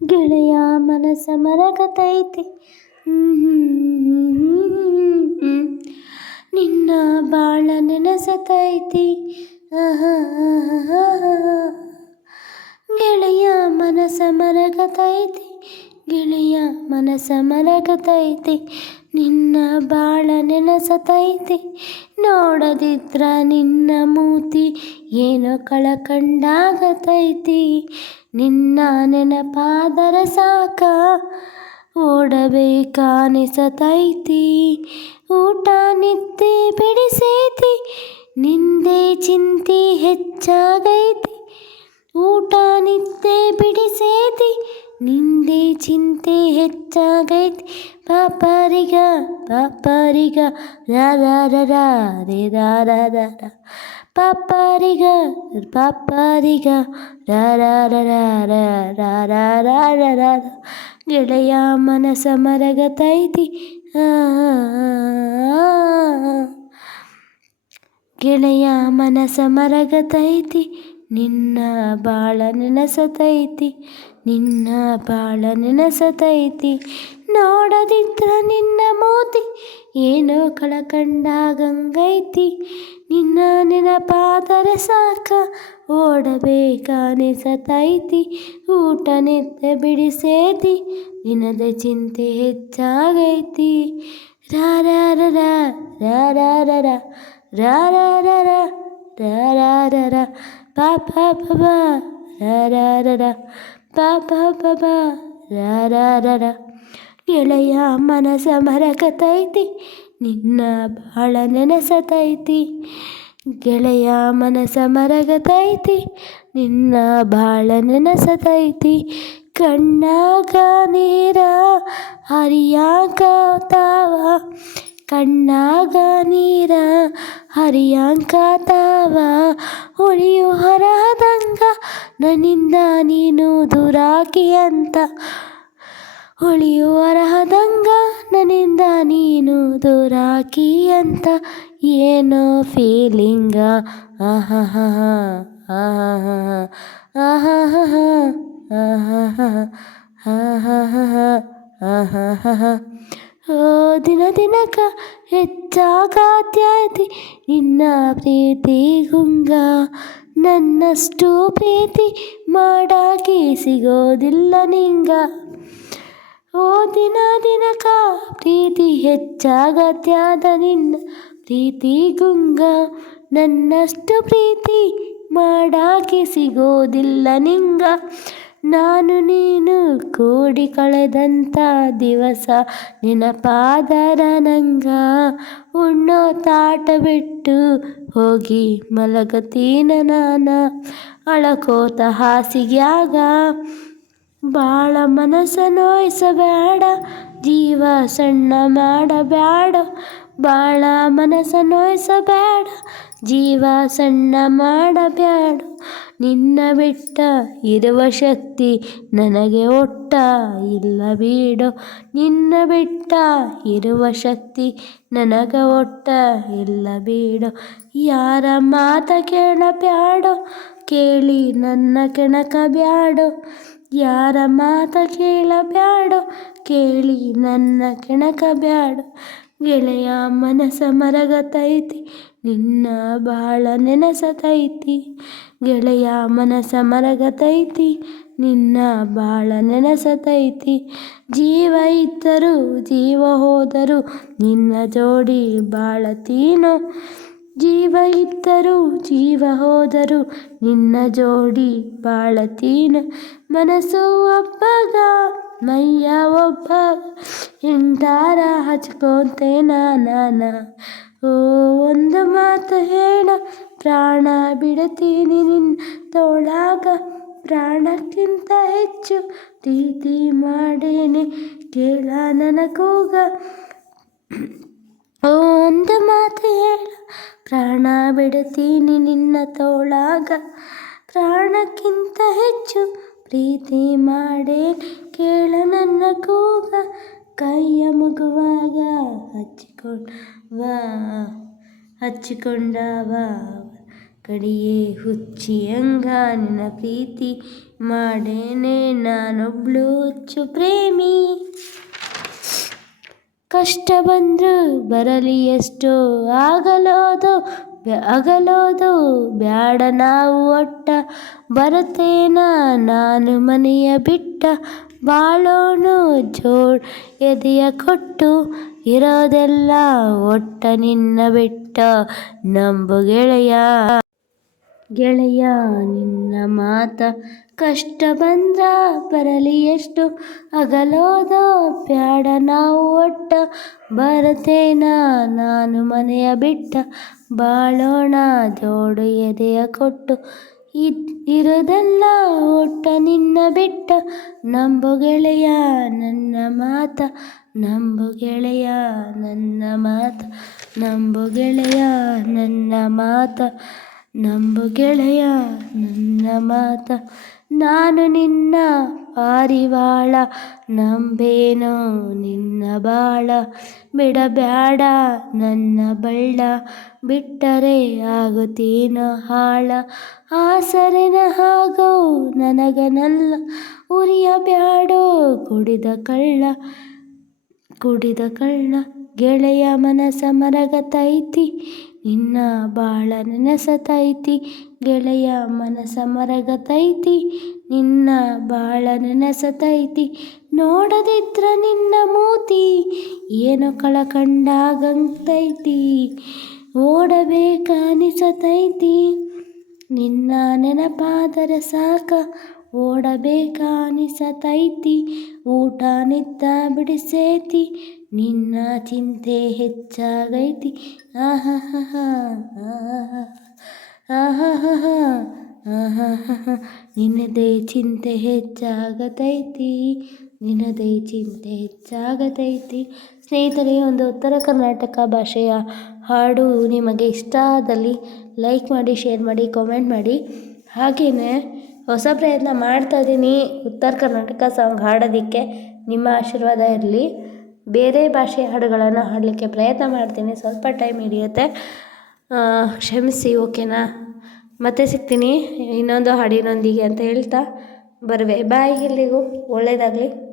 ಗೆಳೆಯ ಮನಸ ಮರಗತೈತಿ ನಿನ್ನ ಬಾಳ ನೆನಸತೈತಿ ಗೆಳೆಯ ಮನಸ ಮರಗತೈತಿ ಗೆಳೆಯ ಮನಸ ಮರಗತೈತಿ ನಿನ್ನ ಬಾಳ ನೆನಸತೈತಿ ನೋಡದಿದ್ರ ನಿನ್ನ ಮೂತಿ ಏನೋ ಕಳಕಂಡಾಗತೈತಿ ನಿನ್ನ ನೆನಪಾದರ ಸಾಕ ಓಡಬೇಕಾನಿಸತೈತಿ ಊಟ ನಿದ್ದೆ ಬಿಡಿಸೈತಿ ನಿಂದೆ ಚಿಂತೆ ಹೆಚ್ಚಾಗೈತಿ ಊಟ ನಿದ್ದೆ ಬಿಡಿಸೈತಿ ನಿಂದೆ ಚಿಂತೆ ಹೆಚ್ಚಾಗೈತಿ ಪಾಪರಿಗ ಪಾಪರಿಗ ರಾರ ರೇ ರಾರ ಪಾಪರಿಗ ಪಾಪರಿಗ ರಾರ ಗೆಳೆಯ ಮನಸ ಮರಗತೈತಿ ಗೆಳೆಯ ಮನಸ ಮರಗತೈತಿ ನಿನ್ನ ಬಾಳ ನೆನಸತೈತಿ ನಿನ್ನ ಬಾಳ ನೆನಸತೈತಿ ನೋಡದಿದ್ರ ನಿನ್ನ ಮೂತಿ ಏನೋ ಕಳಕಂಡಾಗಂಗೈತಿ ನಿನ್ನ ನೆನಪಾದರ ಸಾಕ ಓಡಬೇಕಾನಿಸತೈತಿ ಊಟ ನಿದ್ದೆ ಬಿಡಿಸೇತಿ ನಿನದ ಚಿಂತೆ ಹೆಚ್ಚಾಗೈತಿ ರಾರ ಪಾಪ ಪಾಪ ಗೆಳೆಯ ಮನಸ ಮರಕತೈತಿ ನಿನ್ನ ಬಾಳ ನೆನಸತೈತಿ ಗೆಳೆಯ ಮನಸ ಮರಗತೈತಿ ನಿನ್ನ ಬಾಳ ನೆನಸತೈತಿ ಕಣ್ಣಾಗ ನೀರ ಹರಿಯಾಕತಾವ ಕಣ್ಣಾಗ ನೀರ ಹರಿಯಾಂಕತಾವ ಹೊಳೆಯು ಹರದಂಗ ನನ್ನಿಂದ ನೀನು ದುರಾಕಿ ಅಂತ ಹೊಳೆಯು ಹರದಂಗ ನನ್ನಿಂದ ನೀನು ದುರಾಕಿ ಅಂತ ಏನೋ ಫೀಲಿಂಗ ಓ ದಿನ ದಿನಕ ಹೆಚ್ಚಾಗಾತ್ಯಾತಿ ನಿನ್ನ ಪ್ರೀತಿ ಗುಂಗ ನನ್ನಷ್ಟು ಪ್ರೀತಿ ಮಾಡಾಕಿ ಸಿಗೋದಿಲ್ಲ ನಿಂಗ ಓ ದಿನ ದಿನಕ ಪ್ರೀತಿ ಹೆಚ್ಚಾಗತ್ಯಾದ ನಿನ್ನ ಪ್ರೀತಿ ಗುಂಗ ನನ್ನಷ್ಟು ಪ್ರೀತಿ ಮಾಡಾಕಿ ಸಿಗೋದಿಲ್ಲ ನಿಂಗ ನಾನು ನೀನು ಕೂಡಿ ಕಳೆದಂಥ ದಿವಸ ನೆನಪಾದರ ನಂಗ ಉಣ್ಣೋ ತಾಟ ಬಿಟ್ಟು ಹೋಗಿ ಮಲಗತೀನ ನಾನ ಅಳಕೋತ ಹಾಸಿಗ್ಯಾಗ ಬಾಳ ಮನಸ್ಸ ನೋಯಿಸಬೇಡ ಜೀವ ಸಣ್ಣ ಮಾಡಬ್ಯಾಡ ಬಾಳ ಮನಸ್ಸ ನೋಯಿಸಬೇಡ ಜೀವ ಸಣ್ಣ ಮಾಡಬ್ಯಾಡ ನಿನ್ನ ಬಿಟ್ಟ ಇರುವ ಶಕ್ತಿ ನನಗೆ ಒಟ್ಟ ಇಲ್ಲ ಬಿಡೋ ನಿನ್ನ ಬಿಟ್ಟ ಇರುವ ಶಕ್ತಿ ನನಗ ಒಟ್ಟ ಇಲ್ಲ ಬಿಡೋ ಯಾರ ಮಾತ ಕೇಳಬ್ಯಾಡೋ ಕೇಳಿ ನನ್ನ ಕೆಣಕ ಬ್ಯಾಡೋ ಯಾರ ಮಾತ ಕೇಳಬ್ಯಾಡೋ ಕೇಳಿ ನನ್ನ ಕೆಣಕ ಬ್ಯಾಡೋ ಗೆಳೆಯ ಮನಸ ಮರಗತೈತಿ ನಿನ್ನ ಬಾಳ ನೆನಸತೈತಿ ಗೆಳೆಯ ಮನಸ ಮರಗತೈತಿ ನಿನ್ನ ಬಾಳ ನೆನಸತೈತಿ ಜೀವ ಇದ್ದರೂ ಜೀವ ಹೋದರೂ ನಿನ್ನ ಜೋಡಿ ಬಾಳತೀನೋ ಜೀವ ಇದ್ದರೂ ಜೀವ ಹೋದರೂ ನಿನ್ನ ಜೋಡಿ ಬಾಳತೀನೋ ಮನಸ್ಸು ಒಬ್ಬಗ ಮೈಯ ಒಬ್ಬಗ ಎಂಟಾರ ಹಚ್ಕೋತೇನ ನಾನ ಓ ಒಂದು ಮಾತು ಹೇಳ ಪ್ರಾಣ ಬಿಡ್ತೀನಿ ನಿನ್ನ ತೋಳಾಗ ಪ್ರಾಣಕ್ಕಿಂತ ಹೆಚ್ಚು ಪ್ರೀತಿ ಮಾಡೇನೆ ಕೇಳ ನನಗೂಗ ಓ ಒಂದು ಮಾತು ಹೇಳ ಪ್ರಾಣ ಬಿಡ್ತೀನಿ ನಿನ್ನ ತೋಳಾಗ ಪ್ರಾಣಕ್ಕಿಂತ ಹೆಚ್ಚು ಪ್ರೀತಿ ಮಾಡೇನೆ ಕೇಳ ನನ್ನ ಕೂಗ ಕೈಯ ಮಗುವಾಗ ಹಚ್ಚಿಕೊಂಡವ ಕಡಿಯೇ ಹುಚ್ಚಿ ಹಂಗ ನಿನ್ನ ಪ್ರೀತಿ ಮಾಡೇನೆ ನಾನೊಬ್ಳು ಹುಚ್ಚು ಪ್ರೇಮಿ. ಕಷ್ಟ ಬಂದ್ರು ಬರಲಿ ಎಷ್ಟೋ ಅಗಲೋದು ಬ್ಯಾಡ ನಾವು ಒಟ್ಟ ಬರತೇನ ನಾನು ಮನೆಯ ಬಿಟ್ಟ ಬಾಳೋನು ಜೋಡ್ ಎದೆಯ ಕೊಟ್ಟು ಇರೋದೆಲ್ಲ ಒಟ್ಟ ನಿನ್ನ ಬಿಟ್ಟ ನಂಬು ಗೆಳೆಯ ನಿನ್ನ ಮಾತ. ಕಷ್ಟ ಬಂದ್ರ ಬರಲಿ ಎಷ್ಟು ಅಗಲೋದೋ ಬ್ಯಾಡ ನಾವು ಒಟ್ಟ ಬರತೇನ ನಾನು ಮನೆಯ ಬಿಟ್ಟ ಬಾಳೋಣ ಜೋಡು ಎದೆಯ ಕೊಟ್ಟು ಇರೋದೆಲ್ಲ ಒಟ್ಟ ನಿನ್ನ ಬಿಟ್ಟ ನಂಬು ಗೆಳೆಯ ನನ್ನ ಮಾತ. ನಂಬು ಗೆಳೆಯ ನನ್ನ ಮಾತ. ನಂಬು ಗೆಳೆಯ ನನ್ನ ಮಾತ. ನಂಬು ಗೆಳೆಯ ನನ್ನ ಮಾತ. ನಾನು ನಿನ್ನ ಪಾರಿವಾಳ ನಂಬೇನೋ ನಿನ್ನ ಬಾಳ ಬಿಡಬ್ಯಾಡ ನನ್ನ ಬಳ್ಳ ಬಿಟ್ಟರೆ ಆಗುತ್ತೀನೋ ಹಾಳ. ಆಸರೆನ ಹಾಗೋ ನನಗನಲ್ಲ ಉರಿಯಬ್ಯಾಡೋ ಕುಡಿದ ಕಳ್ಳ ಗೆಳೆಯ ಮನಸ ಮರಗತೈತಿ ನಿನ್ನ ಬಾಳ ನೆನಸತೈತಿ. ಗೆಳೆಯ ಮನಸ ಮರಗತೈತಿ ನಿನ್ನ ಬಾಳ ನೆನಸತೈತಿ. ನೋಡದಿದ್ರ ನಿನ್ನ ಮೂತಿ ಏನೋ ಕಳಕಂಡಾಗಂತೈತಿ. ಓಡಬೇಕನಿಸತೈತಿ ನಿನ್ನ ನೆನಪಾದರೆ ಸಾಕ ಓಡಬೇಕನಿಸತೈತಿ. ಊಟ ನಿದ್ದ ಬಿಡಿಸೇತಿ ನಿನ್ನ ಚಿಂತೆ ಹೆಚ್ಚಾಗೈತಿ. ಆಹಾಹಾ ಆಹಾಹಾ ಆಹಾಹಾ ನಿನ್ನದೇ ಚಿಂತೆ ಹೆಚ್ಚಾಗತೈತಿ. ಸ್ನೇಹಿತರೆ, ಒಂದು ಉತ್ತರ ಕರ್ನಾಟಕ ಭಾಷೆಯ ಹಾಡು ನಿಮಗೆ ಇಷ್ಟ ಆದಲ್ಲಿ ಲೈಕ್ ಮಾಡಿ, ಶೇರ್ ಮಾಡಿ, ಕಾಮೆಂಟ್ ಮಾಡಿ. ಹಾಗೆಯೇ ಹೊಸ ಪ್ರಯತ್ನ ಮಾಡ್ತಾಯಿದ್ದೀನಿ ಉತ್ತರ ಕರ್ನಾಟಕ ಸಾಂಗ್ ಹಾಡೋದಕ್ಕೆ. ನಿಮ್ಮ ಆಶೀರ್ವಾದ ಇರಲಿ. ಬೇರೆ ಭಾಷೆಯ ಹಾಡುಗಳನ್ನು ಹಾಡಲಿಕ್ಕೆ ಪ್ರಯತ್ನ ಮಾಡ್ತೀನಿ. ಸ್ವಲ್ಪ ಟೈಮ್ ಹಿಡಿಯುತ್ತೆ, ಕ್ಷಮಿಸಿ. ಓಕೆನಾ? ಮತ್ತೆ ಸಿಗ್ತೀನಿ ಇನ್ನೊಂದು ಹಾಡಿನೊಂದಿಗೆ ಅಂತ ಹೇಳ್ತಾ ಬರುವೆ. ಬಾಯ್. ಎಲ್ರಿಗೂ ಒಳ್ಳೆಯದಾಗಲಿ.